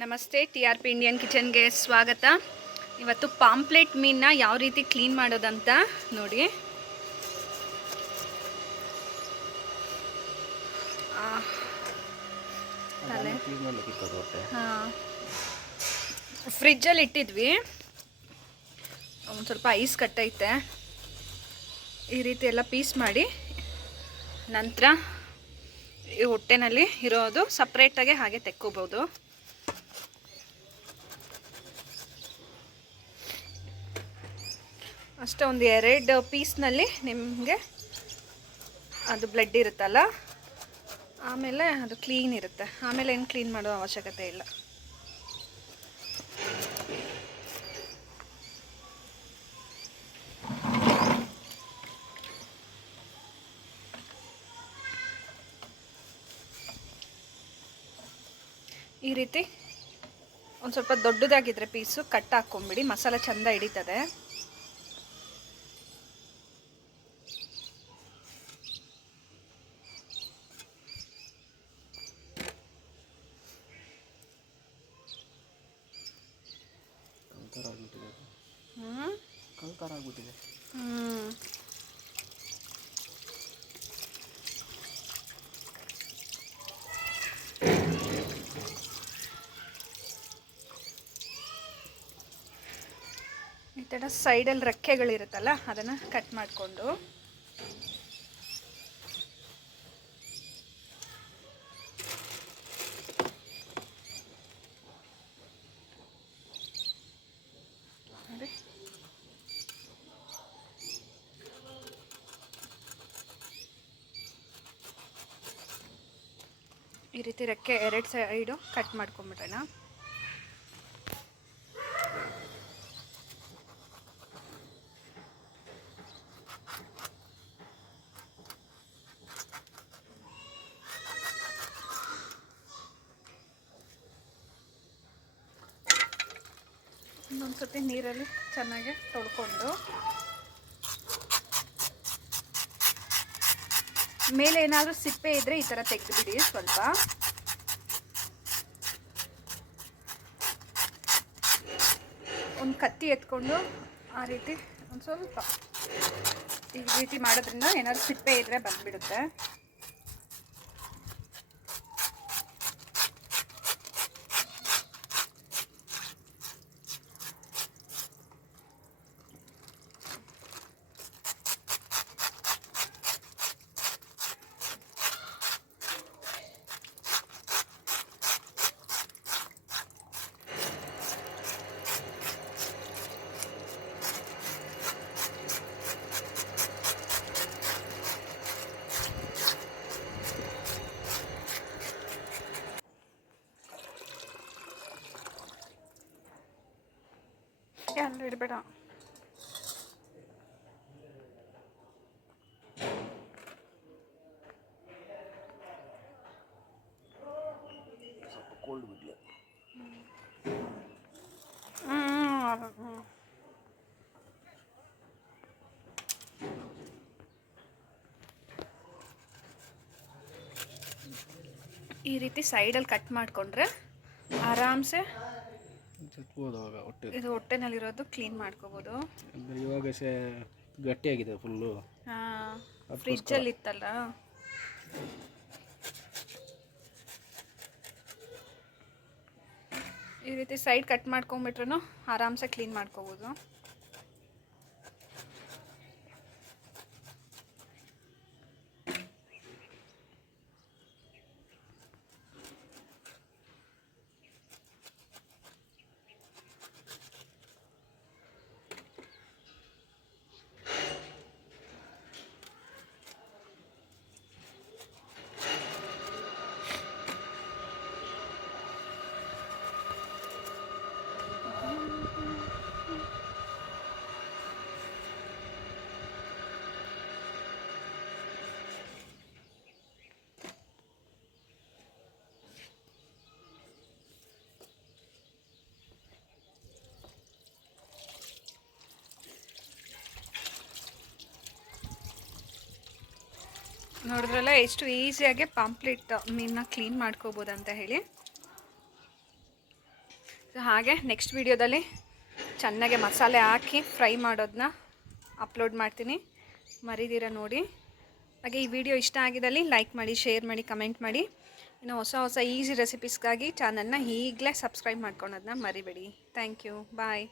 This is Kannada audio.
ನಮಸ್ತೆ ಟಿ ಆರ್ ಪಿ ಇಂಡಿಯನ್ ಕಿಚನ್ಗೆ ಸ್ವಾಗತ. ಇವತ್ತು ಪಾಂಪ್ಲೆಟ್ ಮೀನನ್ನ ಯಾವ ರೀತಿ ಕ್ಲೀನ್ ಮಾಡೋದಂತ ನೋಡಿ. ಫ್ರಿಜ್ಜಲ್ಲಿ ಇಟ್ಟಿದ್ವಿ. ಒಂದು ಸ್ವಲ್ಪ ಐಸ್ ಕಟ್ಟೈತೆ. ಈ ರೀತಿ ಎಲ್ಲ ಪೀಸ್ ಮಾಡಿ ನಂತರ ಈ ಹೊಟ್ಟೆನಲ್ಲಿ ಇರೋದು ಸಪ್ರೇಟಾಗೆ ಹಾಗೆ ತೆಕ್ಕೋಬೋದು. ಅಷ್ಟೇ ಒಂದು ಎರಡು ಪೀಸ್ನಲ್ಲಿ ನಿಮಗೆ ಅದು ಬ್ಲಡ್ ಇರುತ್ತಲ್ಲ, ಆಮೇಲೆ ಅದು ಕ್ಲೀನ್ ಇರುತ್ತೆ. ಆಮೇಲೆ ಏನು ಕ್ಲೀನ್ ಮಾಡೋ ಅವಶ್ಯಕತೆ ಇಲ್ಲ. ಈ ರೀತಿ ಒಂದು ಸ್ವಲ್ಪ ದೊಡ್ಡದಾಗಿದ್ದರೆ ಪೀಸು ಕಟ್ ಹಾಕ್ಕೊಂಬಿಡಿ, ಮಸಾಲೆ ಚೆಂದ ಹಿಡಿತದೆ ಕಂಕರ ಆಗ್ಬಿಟ್ಟಿದೆ ಅದು. ಹ್ಞೂ ಕಂಕರ ಆಗ್ಬಿಟ್ಟಿದೆ ಈ ಥರ ಸೈಡಲ್ಲಿ ರೆಕ್ಕೆಗಳಿರುತ್ತಲ್ಲ ಅದನ್ನು ಕಟ್ ಮಾಡಿಕೊಂಡು ನೋಡಿ ಈ ರೀತಿ ರೆಕ್ಕೆ ಎರಡು ಸೈಡು ಕಟ್ ಮಾಡ್ಕೊಂಬಿಡೋಣ. ಇನ್ನೊಂದು ಸರ್ತಿ ನೀರಲ್ಲಿ ಚೆನ್ನಾಗಿ ತೊಳ್ಕೊಂಡು ಮೇಲೆ ಏನಾದರೂ ಸಿಪ್ಪೆ ಇದ್ದರೆ ಈ ಥರ ತೆಗೆದುಬಿಡಿ ಸ್ವಲ್ಪ. ಒಂದು ಕತ್ತಿ ಎತ್ಕೊಂಡು ಆ ರೀತಿ ಒಂದು ಸ್ವಲ್ಪ ಈ ರೀತಿ ಮಾಡೋದ್ರಿಂದ ಏನಾದರೂ ಸಿಪ್ಪೆ ಇದ್ದರೆ ಬಂದುಬಿಡುತ್ತೆ. ಎಲ್ಲ ಇಡಬೇಡ ಸ್ವಲ್ಪ ಕೋಲ್ಡ್ ಬಿಡ್ಲಿ ಹ್ಞೂ ಈ ರೀತಿ ಸೈಡಲ್ಲಿ ಕಟ್ ಮಾಡಿಕೊಂಡ್ರೆ ಆರಾಮ್ಸೆ ಚತ್ಬೋದು ಅವಾಗ ಹೊಟ್ಟೆ ಇದು ಹೊಟ್ಟೆನಲ್ಲಿರೋದು ಕ್ಲೀನ್ ಮಾಡ್ಕೋಬೋದು. ಅಂದ್ರೆ ಇವಾಗ ಸೆ ಗಟ್ಟಿಯಾಗಿದೆ ಫುಲ್ಲು ಫ್ರಿಜ್ಜಲ್ಲಿ ಇತ್ತಲ್ಲ ಈ ರೀತಿ ಸೈಡ್ ಕಟ್ ಮಾಡ್ಕೊಂಬಿಟ್ರು ಆರಾಮ್ಸೆ ಕ್ಲೀನ್ ಮಾಡ್ಕೋಬೋದು. ನೋಡಿದ್ರಲ್ಲ, ಎಷ್ಟು ಈಸಿಯಾಗಿ ಪಾಂಪ್ಲೆಟ್ ಮೀನನ್ನ ಕ್ಲೀನ್ ಮಾಡ್ಕೋಬೋದು ಅಂತ ಹೇಳಿ. ಸೊ ಹಾಗೆ ನೆಕ್ಸ್ಟ್ ವೀಡಿಯೋದಲ್ಲಿ ಚೆನ್ನಾಗೆ ಮಸಾಲೆ ಹಾಕಿ ಫ್ರೈ ಮಾಡೋದನ್ನ ಅಪ್ಲೋಡ್ ಮಾಡ್ತೀನಿ. ಮರಿದಿರ ನೋಡಿ. ಹಾಗೆ ಈ ವಿಡಿಯೋ ಇಷ್ಟ ಆಗಿದ್ದಲ್ಲಿ ಲೈಕ್ ಮಾಡಿ ಶೇರ್ ಮಾಡಿ ಕಮೆಂಟ್ ಮಾಡಿ. ಇನ್ನು ಹೊಸ ಹೊಸ ಈಸಿ ರೆಸಿಪೀಸ್ಗಾಗಿ ಚಾನಲ್ನ ಈಗಲೇ ಸಬ್ಸ್ಕ್ರೈಬ್ ಮಾಡ್ಕೊಳೋದನ್ನ ಮರಿಬೇಡಿ. Thank you bye